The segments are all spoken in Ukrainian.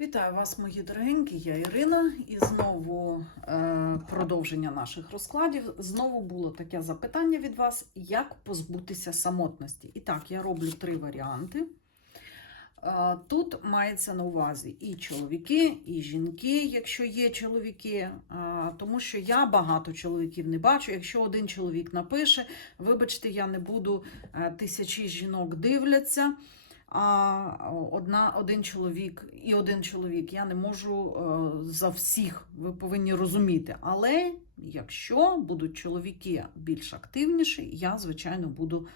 Вітаю вас, мої дорогенькі, я Ірина, і знову е, продовження наших розкладів. Знову було таке запитання від вас: як позбутися самотності? І так, я роблю три варіанти. Е, тут мається на увазі і чоловіки, і жінки, якщо є чоловіки, е, тому що я багато чоловіків не бачу. Якщо один чоловік напише, вибачте, я не буду, е, тисячі жінок дивляться а одна, один чоловік і один чоловік. Я не можу е, за всіх, ви повинні розуміти. Але якщо будуть чоловіки більш активніші, я, звичайно, буду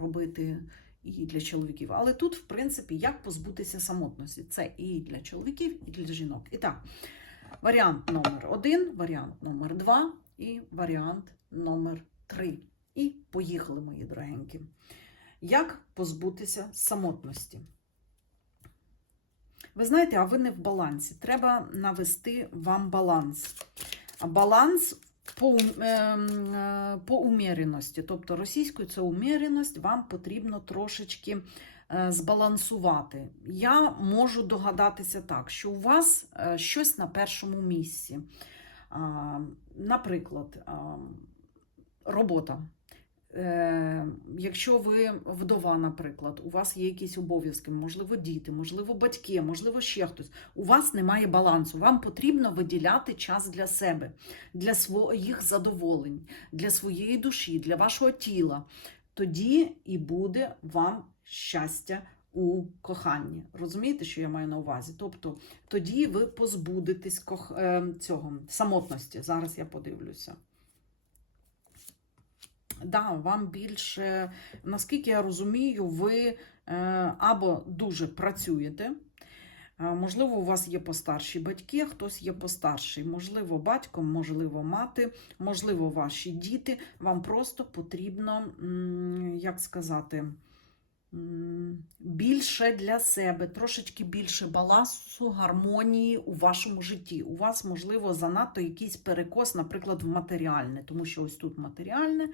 робити і для чоловіків. Але тут, в принципі, як позбутися самотності. Це і для чоловіків, і для жінок. І так, варіант номер один, варіант номер два і варіант номер три. І поїхали, мої дорогенькі. Як позбутися самотності? Ви знаєте, а ви не в балансі. Треба навести вам баланс. Баланс по, ем, е, по уміреності. Тобто російською це уміреність, вам потрібно трошечки е, збалансувати. Я можу догадатися так, що у вас е, щось на першому місці. Наприклад, робота. Е, Якщо ви вдова, наприклад, у вас є якісь обов'язки, можливо, діти, можливо, батьки, можливо, ще хтось. У вас немає балансу. Вам потрібно виділяти час для себе, для своїх задоволень, для своєї душі, для вашого тіла. Тоді і буде вам щастя у коханні. Розумієте, що я маю на увазі? Тобто тоді ви позбудетесь е, цього самотності. Зараз я подивлюся. Да, вам більше, наскільки я розумію, ви е, або дуже працюєте, е, можливо, у вас є постарші батьки, хтось є постарший, можливо, батько, можливо, мати, можливо, ваші діти. Вам просто потрібно, як сказати, більше для себе, трошечки більше балансу, гармонії у вашому житті. У вас, можливо, занадто якийсь перекос, наприклад, в матеріальне, тому що ось тут матеріальне.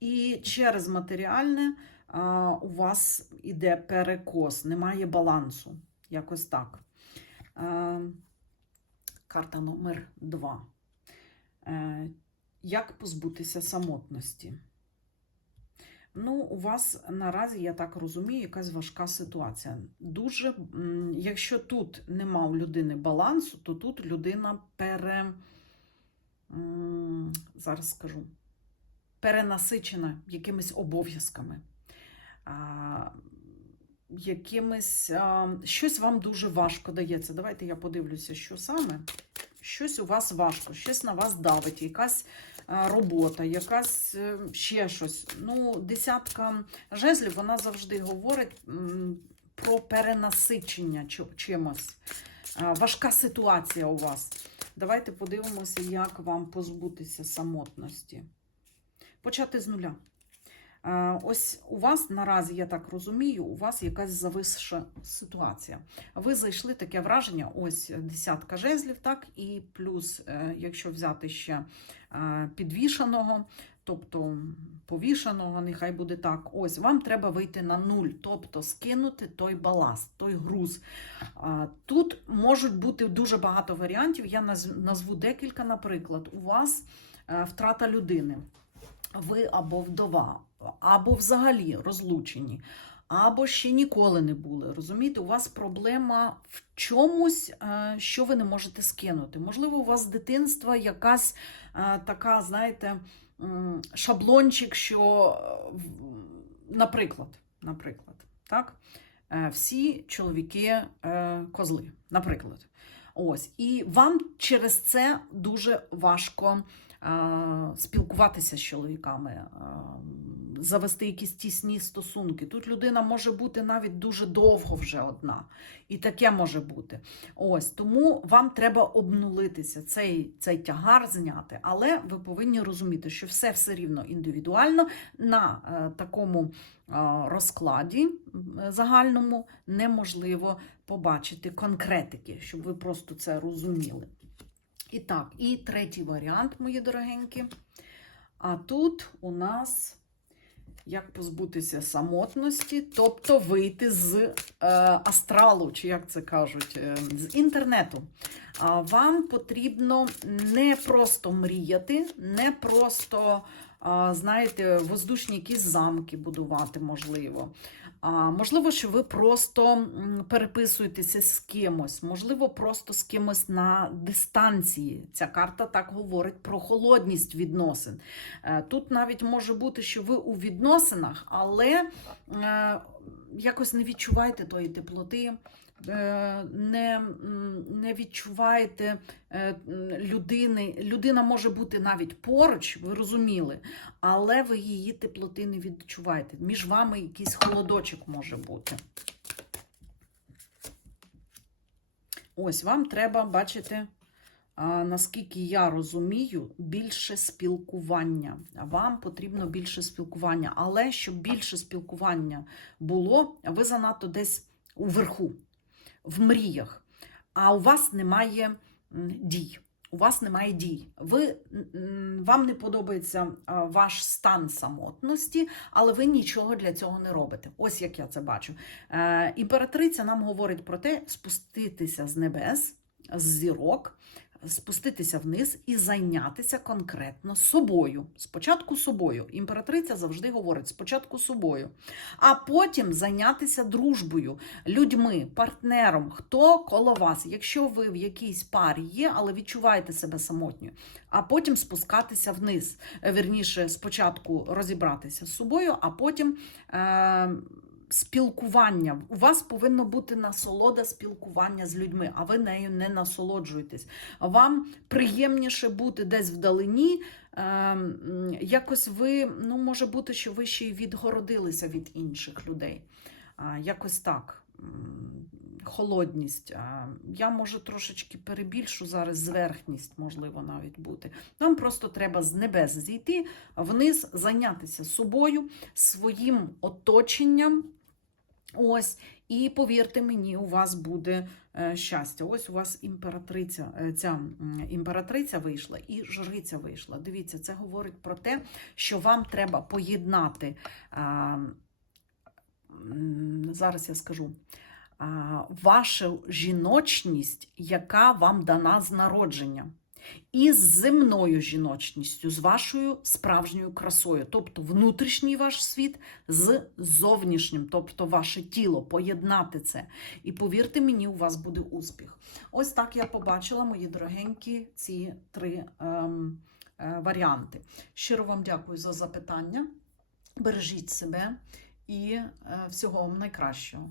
І через матеріальне у вас іде перекос, немає балансу. Якось так. Карта номер 2. Е, як позбутися самотності? Ну, у вас наразі, я так розумію, якась важка ситуація. Дуже, якщо тут нема у людини балансу, то тут людина пере. Зараз скажу перенасичена якимись обов'язками, а, якимись, щось вам дуже важко дається. Давайте я подивлюся, що саме. Щось у вас важко, щось на вас давить, якась робота, якась е, ще щось. Ну, десятка жезлів, вона завжди говорить про перенасичення чимось. Важка ситуація у вас. Давайте подивимося, як вам позбутися самотності почати з нуля. Е, Ось у вас наразі, я так розумію, у вас якась зависша ситуація. Ви зайшли таке враження, ось десятка жезлів, так, і плюс, е, якщо взяти ще е, підвішаного, тобто повішаного, нехай буде так. Ось вам треба вийти на нуль, тобто скинути той баласт, той груз. Тут можуть бути дуже багато варіантів. Я наз- назву декілька, наприклад, у вас втрата людини ви або вдова, або взагалі розлучені, або ще ніколи не були. Розумієте, у вас проблема в чомусь, е, що ви не можете скинути. Можливо, у вас з дитинства якась е, така, знаєте, шаблончик, що, е, наприклад, наприклад, так, всі чоловіки козли, наприклад. Ось, і вам через це дуже важко е, спілкуватися з чоловіками, а, завести якісь тісні стосунки. Тут людина може бути навіть дуже довго вже одна. І таке може бути. Ось тому вам треба обнулитися, цей, цей тягар зняти. Але ви повинні розуміти, що все все рівно індивідуально на е, такому е, розкладі загальному неможливо побачити конкретики, щоб ви просто це розуміли. І так, і третій варіант, мої дорогенькі. А тут у нас як позбутися самотності, тобто вийти з е, астралу, чи як це кажуть, е, з інтернету. А вам потрібно не просто мріяти, не просто, е, знаєте, воздушні якісь замки будувати, можливо. Можливо, що ви просто переписуєтеся з кимось, можливо, просто з кимось на дистанції. Ця карта так говорить про холодність відносин. Е, Тут навіть може бути, що ви у відносинах, але е, якось не відчуваєте тої теплоти, е, не, не відчуваєте е, людини. Людина може бути навіть поруч, ви розуміли, але ви її теплоти не відчуваєте. Між вами якийсь холодочок може бути. Ось вам треба бачити, а, наскільки я розумію, більше спілкування. Вам потрібно більше спілкування. Але щоб більше спілкування було, ви занадто десь уверху, в мріях. А у вас немає дій. У вас немає дій. Ви, вам не подобається ваш стан самотності, але ви нічого для цього не робите. Ось як я це бачу. Е, імператриця нам говорить про те, спуститися з небес, з зірок, спуститися вниз і зайнятися конкретно собою. Спочатку собою. Імператриця завжди говорить спочатку собою, а потім зайнятися дружбою, людьми, партнером, хто коло вас. Якщо ви в якійсь парі є, але відчуваєте себе самотньою, а потім спускатися вниз. Вірніше, спочатку розібратися з собою, а потім. Е- Спілкування. У вас повинно бути насолода спілкування з людьми, а ви нею не насолоджуєтесь. Вам приємніше бути десь вдалині. Ем, якось ви, ну, може бути, що ви ще й відгородилися від інших людей. Якось так. Холодність. Я може трошечки перебільшу зараз зверхність, можливо, навіть бути. Нам просто треба з небес зійти вниз, зайнятися собою, своїм оточенням. Ось, і повірте мені, у вас буде е, щастя. Ось у вас імператриця, е, ця імператриця вийшла і жриця вийшла. Дивіться, це говорить про те, що вам треба поєднати. Зараз я скажу. Вашу жіночність, яка вам дана з народження, і з земною жіночністю, з вашою справжньою красою, тобто внутрішній ваш світ з зовнішнім, тобто ваше тіло, поєднати це. І повірте мені, у вас буде успіх. Ось так я побачила, мої дорогенькі, ці три ем, е, варіанти. Щиро вам дякую за запитання. Бережіть себе і е, всього вам найкращого.